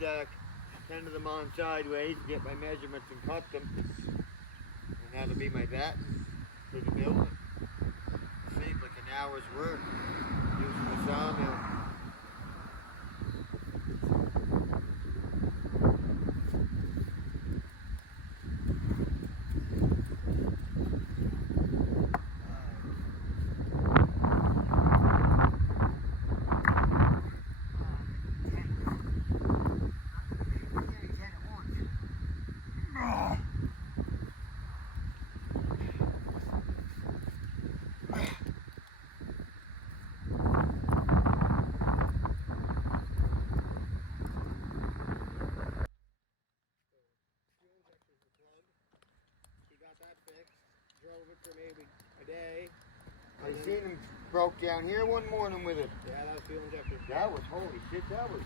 stack 10 of them on sideways, get my measurements and cut them. And that'll be my bat for the building. Save like an hour's work using the sawmill. Drove it for maybe a day. I seen him broke down here one morning with it. Yeah, that was fuel injector. That was, holy shit, that was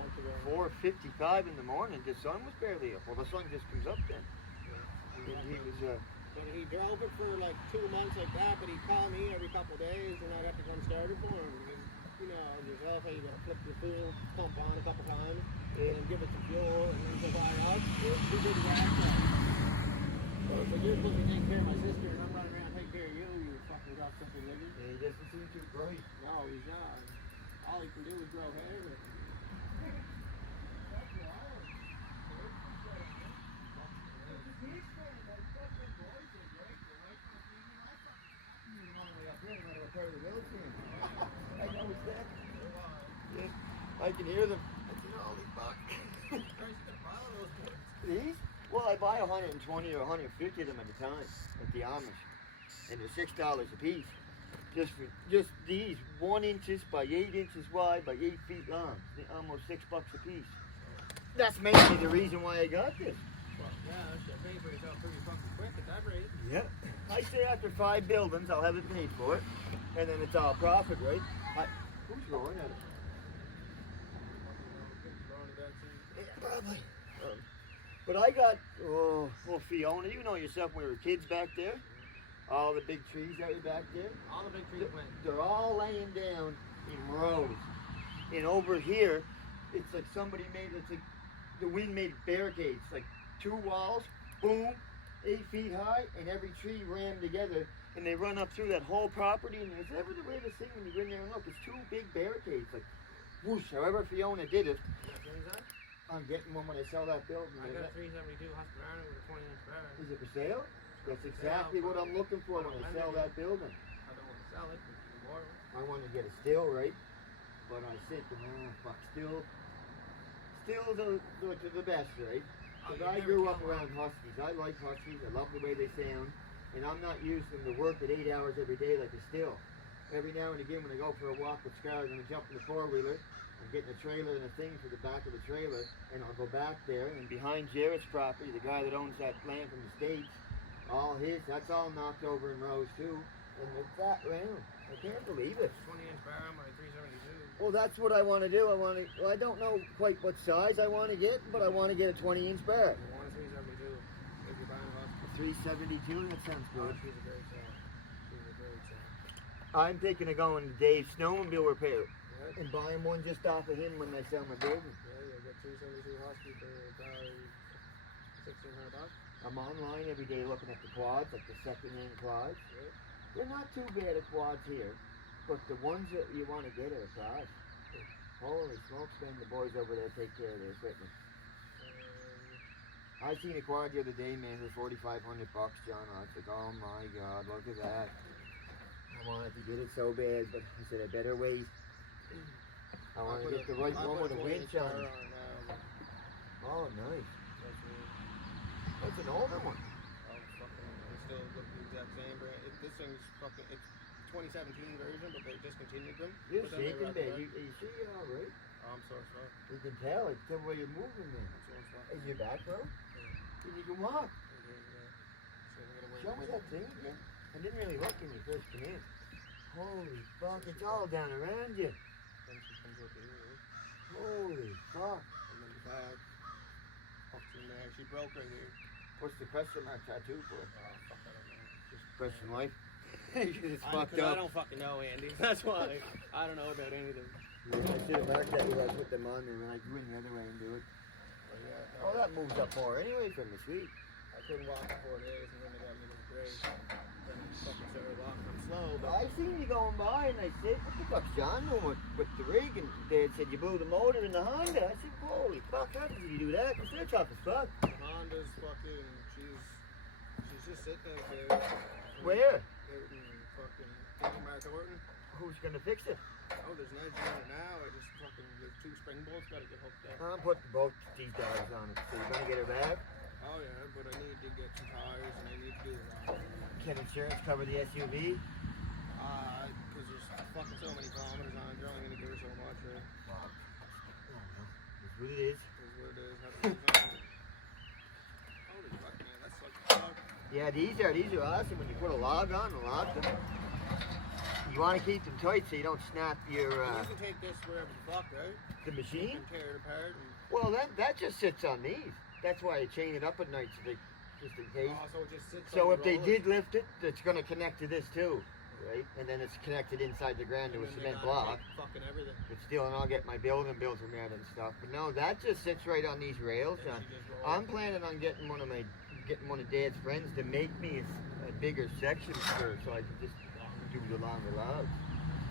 Month ago. 4:55 in the morning. The sun was barely up. Well, the sun just comes up then. Yeah. And he was, So he drove it for like 2 months like that, but he'd call me every couple of days and I'd have to come start it for him. And, you know, yourself, how you gotta flip the fuel pump on a couple times, and then give it some fuel, and then go buy out. He did that. So you're supposed to be taking care of my sister, and I'm running around taking care of you, you fucking got something living. he doesn't seem too bright. No, he's not. All he can do is grow hair. I can hear them. These? Well, I buy 120 or 150 of them at a time at the Amish, and they're $6 a piece. Just these 1 inches by 8 inches wide by 8 feet long. They're almost $6 a piece. That's mainly the reason why I got this. Well, yeah, that's pay for yourself pretty fucking quick at that rate. Yeah. I say after 5 buildings, I'll have it paid for it, and then it's all profit, right? Who's roaring at it? Yeah, probably. But I got, well, Fiona, you know yourself when we were kids back there. All the big trees that were back there. All the big trees went. They're all laying down in rows. And over here, it's like somebody made, it's like the wind made barricades, like 2 walls, boom, 8 feet high, and every tree rammed together, and they run up through that whole property, and it's never the way to see when you go in there and look. It's 2 big barricades, like whoosh, however Fiona did it. I'm getting one when I sell that building. I got a 372 Husqvarna with a 20-inch bar. Is it for sale? That's exactly what I'm looking for when I sell that building. I don't want to sell it, but you can borrow it. I want to get a still, right? But I said to them, fuck, still the best, right? Because I grew up around Huskies. I like Huskies. I love the way they sound. And I'm not used to them to work at 8 hours every day like a still. Every now and again when I go for a walk with Scar, I'm going to jump in the four-wheeler. I'm getting a trailer and a thing for the back of the trailer, and I'll go back there, and behind Jared's property, the guy that owns that land from the States, that's all knocked over in rows too, and it's that round. I can't believe it. 20-inch bar on my 372. Well, that's what I want to do. I don't know quite what size I want to get, but I want to get a 20-inch bar. You want a 372 if you're buying a A Husky. 372, that sounds good. She's a great sound. She's a great sound. I'm thinking of going to Dave's snowmobile repair. Yep. And buying one just off of him when I sell my building. Yeah, you'll get 372 Husky for probably $1,600. I'm online every day looking at the quads, like the second-hand quads. Yep. They're not too bad at quads here, but the ones that you want to get are a price. Holy smokes, man, the boys over there take care of their equipment. I seen a quad the other day, man, for $4,500, John. I was like, oh my God, look at that. I wanted to get it so bad, but I said I better wait. I want to get the right one with a winch on. Oh, nice. That's an older one. Oh, fucking, it still look the exact same brand. This thing's fucking, it's 2017 version, but they discontinued them. You're shaking, babe. You see, you're all right. Oh, I'm so sorry. You can tell. It's the way you're moving, man. Is your back, bro? Yeah. You can walk. Yeah. So Show me that thing again. I didn't really look when you first came in. Holy fuck, it's all down around you. Then she comes up here. Holy fuck. And then the bag. Up in there. She broke right here. What's the question mark tattoo for? Oh, fuck, I don't know. Just question life. It's fucked up. I don't fucking know, Andy. That's why I don't know about anything. Yeah, I should have marked that when I put them on there, and I go in the other way and do it. But yeah, Oh, that moves up more anyway from the sweet. I couldn't walk for 4 days, and then they got me to the grave. Then I fucking started walking. I'm slow, but I seen you going by, and I said, "What the fuck's John doing with the rig?" And they had said you blew the motor in the Honda. I said, "Holy fuck, how did you do that?" Because they're tough as fuck. Honda's fucking, she's just sitting out there. Where? Out in fucking TMG Orton. Who's gonna fix it? Oh, there's an engine on it now. I just fucking, there's 2 spring bolts gotta get hooked up. I'm putting both these dogs on it. So you're gonna get her back? Oh yeah, but I need to get some tires and I need to do it all. Can insurance cover the SUV? Because there's fucking so many kilometers on it, you're only gonna give her so much, right? Wow. That's what it is. Is what it is. Holy fuck, man, that's like a dog. Yeah, these are awesome when you put a log on and lock them. You want to keep them tight so you don't snap your You can take this wherever the fuck, right? the You machine. can tear it apart and... Well, that just sits on these. That's why I chain it up at night so they just in case. Oh, so it just sits So on if the they roller. did lift it, it's going to connect to this too, right? And then it's connected inside the ground to And a then they cement gotta block. take fucking everything. But still, and I'll get my building built from that and stuff. But no, that just sits right on these rails. And John. she just rolls. I'm planning on getting one of Dad's friends to make me a bigger section for so I can just do the longer logs.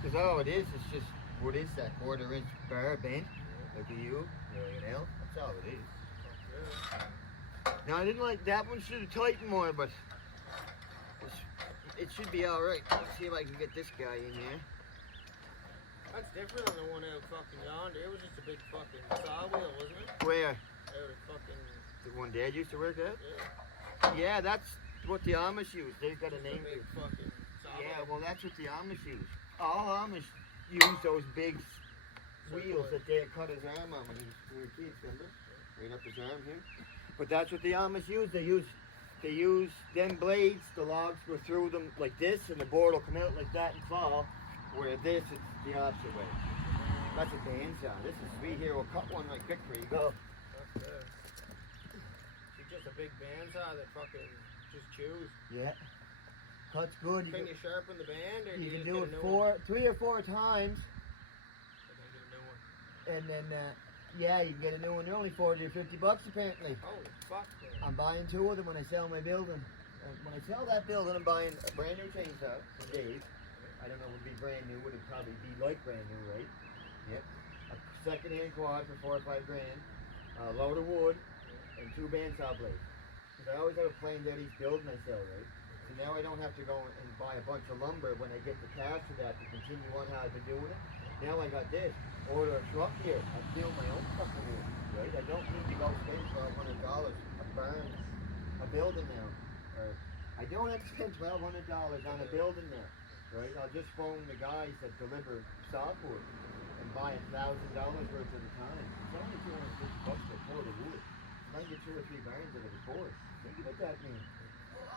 Because all it is just what is that 1/4 inch bar bent like a U, you know? That's all it is. Yeah. Now I didn't like that one. Should have tightened more, but it should be all right. Let's see if I can get this guy in here. That's different than the one out fucking yonder. It was just a big fucking Sawmill, wasn't it? Where? Out of fucking... The one Dad used to work at? Yeah. Yeah, that's what the Amish use. They've got a Just name. big fucking Sawmill. Yeah, well, that's what the Amish use. All Amish use those big wheels that Dad cut his arm on when we were kids, remember? Right up his arm here. But that's what the Amish use. They use them blades. The logs go through them like this, and the board will come out like that and fall. Where this, it's the opposite way. That's a bandsaw. This is sweet here. We'll cut one right quick for you. Go. That's good. She's just a big bandsaw that fucking just chews. Yeah. Cuts good. Can you sharpen the band or You do can you do just it get a new one? 3 or 4 times, And then get a new one. and then yeah, you can get a new one. They're only $40 or $50 apparently. Holy fuck, man. I'm buying 2 of them when I sell my building. When I sell that building, I'm buying a brand new chainsaw from Dave. I don't know, it would be brand new. Would it probably be like brand new, right? Yep. A second-hand quad for $4 or $5 grand. A load of wood and 2 bandsaw blades. Because I always have a plain Daddy's building I sell, right? So now I don't have to go and buy a bunch of lumber when I get the cash for that to continue on how I've been doing it. Now I got this. Order a truck here. I build my own fucking wood, right? I don't need to go spend $1,200 a burn a building now. Or I don't have to spend $1,200 on a building now, right? I'll just phone the guys that deliver softwood and buy $1,000 worth at a time. It's only $250 for a quart of wood. I get 2 or 3 barns out of a quart. Think of what that means.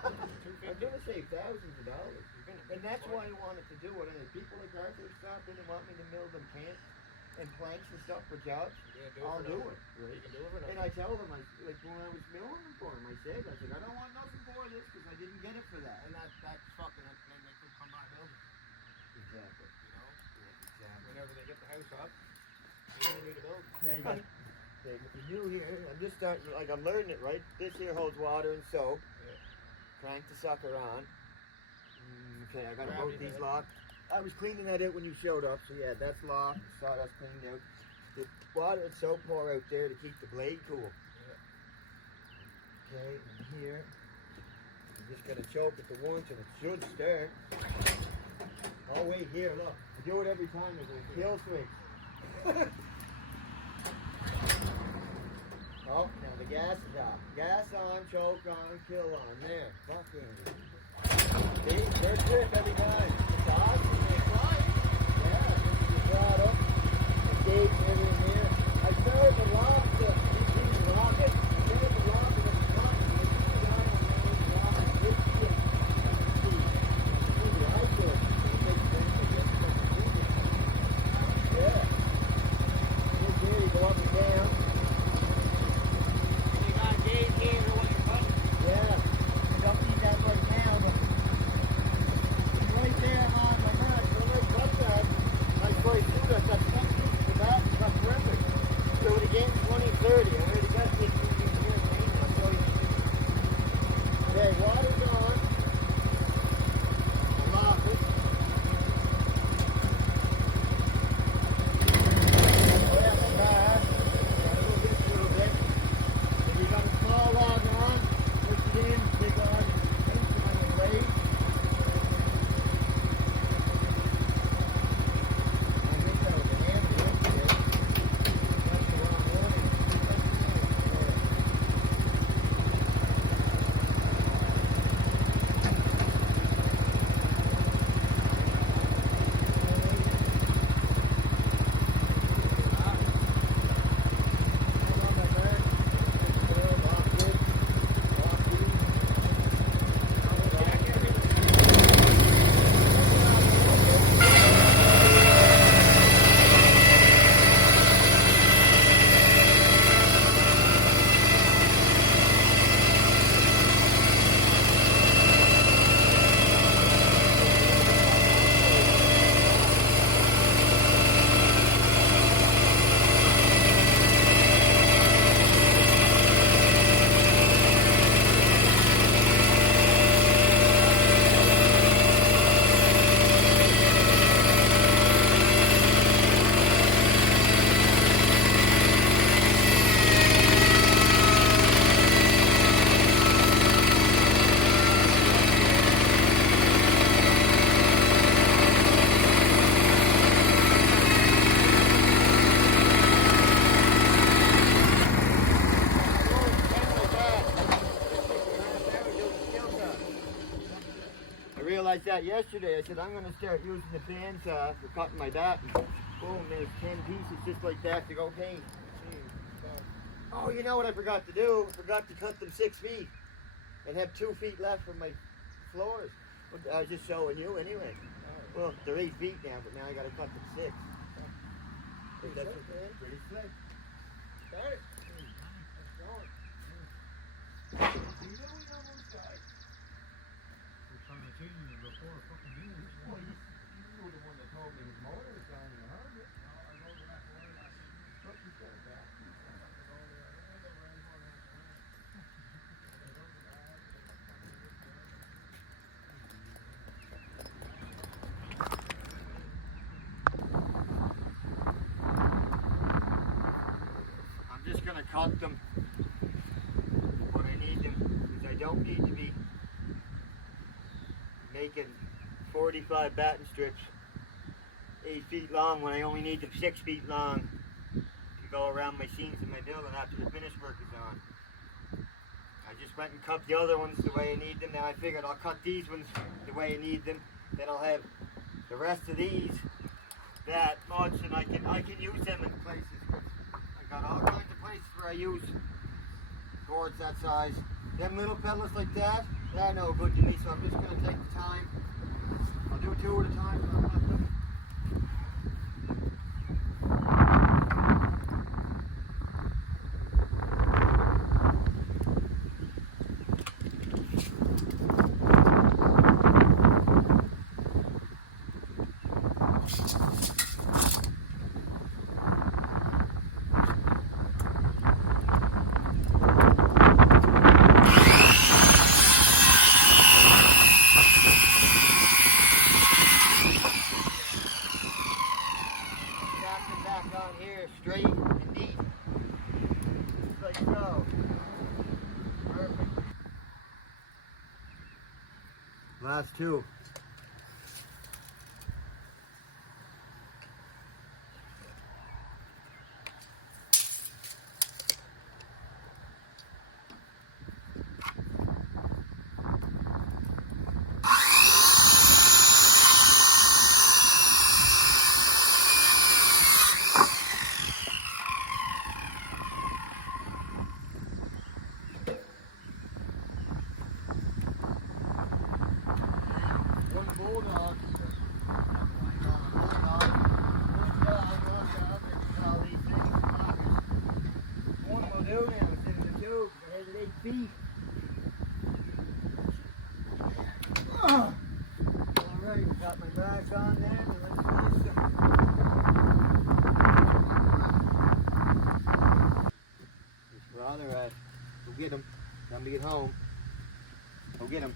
I'm gonna save thousands of dollars. And that's why I wanted to do it. And if people like Arthur stop in and want me to mill them cans and planks and stuff for jobs, Yeah, I'll do nothing. it. Right? You can do it for And nothing. I tell them, like when I was milling them for them, I said, I don't want nothing for this because I didn't get it for that. And that's fucking, then they could come by building, Exactly. you know? Yeah, exactly. Whenever they get the house up, you really need a building. There you go. If you're new here, I'm just starting, like I'm learning it, right? This here holds water and soap. Yeah. Crank the sucker on. Okay, I got Gravity both these head. locked. I was cleaning that out when you showed up, so yeah, that's locked. Sawdust cleaned out. The water and soap pour out there to keep the blade cool. Okay, and here, you just gotta choke it to once and it should start. Oh wait, here, look. I do it every time there's a kill switch. Oh, now the gas is off. Gas on, choke on, kill on. There. Fucking. See, first grip every time. It's off and they fly. Yeah, this is brought up. The gauge and everything here. I started the lock to the rocket. I started the rocket at the top. And I see the iron on the rocket. This shit. See the eye to it. It makes sense. I guess. Yeah. This here, you go up and down. You got a gauge here for what you're cutting. Yeah, I don't need that right now, but it's right there on my realized that yesterday. I said, I'm going to start using the bandsaw for cutting my batten. Boom, there's 10 pieces just like that to go paint. Oh, you know what I forgot to do? I forgot to cut them 6 feet and have 2 feet left for my floors. I was just showing you anyway. Well, they're 8 feet now, but now I got to cut them 6. Pretty That's slick, man. pretty slick. Got it. Well, you were the one that told me his motor was down in the harbor. Look, he's got it back. I'm just going to cut them when I need them, because I don't need to be making 45 batten strips 8 feet long when I only need them 6 feet long to go around my seams in my building after the finish work is on. I just went and cut the other ones the way I need them. Now I figured I'll cut these ones the way I need them. Then I'll have the rest of these that much, and I can use them in places. I got all kinds of places where I use boards that size. Them little pellets like that, they're no good to me, so I'm just going to take the time. I'll do 2 at a time. And I'll cut them. Back on here straight and neat. Just like so. Perfect. Last 2. Bulldog. One will do now instead of the 2. It has 8 feet. Alright, got my back on there. And let's finish them. Just rather go get them. Time to get home. Go get them.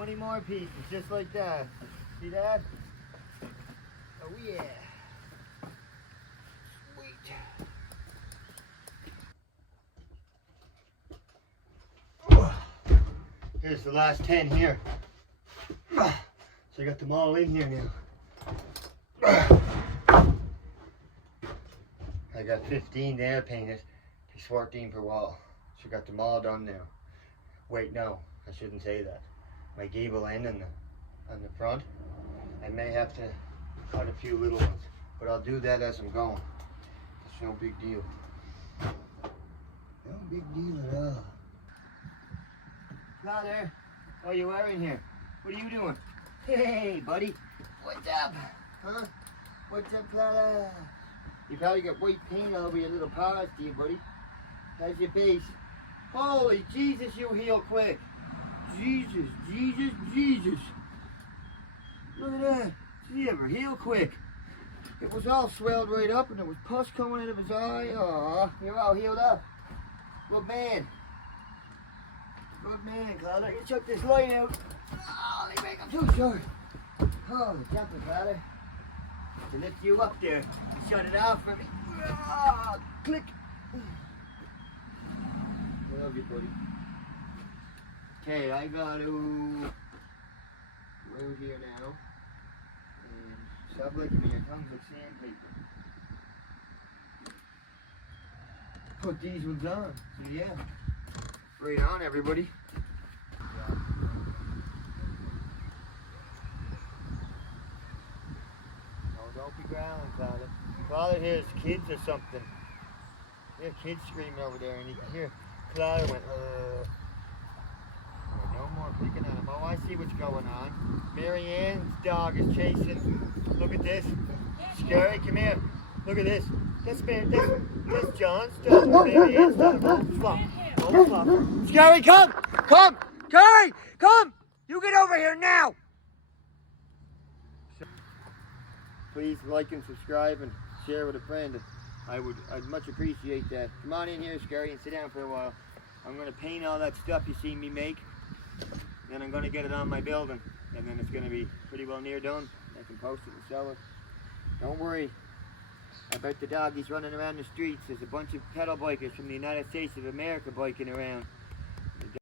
20 more pieces, just like that. See that? Oh yeah. Sweet. Here's the last 10 here. So I got them all in here now. I got 15 there painted. There's 14 per wall. So I got them all done now. Wait, no, I shouldn't say that. My gable end on the front, I may have to cut a few little ones, but I'll do that as I'm going. It's no big deal. No big deal at all. Father, what are you wearing here? What are you doing? Hey, buddy. What's up? Huh? What's up, fella? You probably got white paint all over your little paws, do you, buddy? How's your base? Holy Jesus, you heal quick. Jesus, Jesus, Jesus. Look at that. Did he ever heal quick? It was all swelled right up and there was pus coming out of his eye. Aw, you're all healed up. Good man. Good man, Cloud. I can chuck this light out. Oh, they make him too short. Oh, the jumping, Cloud. To lift you up there. Shut it off for me. Oh, click. I love you, buddy. Okay, I got to go here now. And stop licking me. Your tongue's like sandpaper. Put these ones on. So yeah. Right on, everybody. No, don't be growling, Cloud. Cloud hears kids or something. There are kids screaming over there, and you can hear Cloud went, no more picking on him. Oh, I see what's going on. Mary Ann's dog is chasing. Look at this. Scary, come here. Look at this. That's John's dog. Mary Ann's dog. Oh, fuck. Scary, come! Come! Scary, come! You get over here now! Please like and subscribe and share with a friend. I'd much appreciate that. Come on in here, Scary, and sit down for a while. I'm going to paint all that stuff you see me make. Then I'm going to get it on my building. And then it's going to be pretty well near done. I can post it and sell it. Don't worry. I bet the doggies running around the streets. There's a bunch of pedal bikers from the United States of America biking around.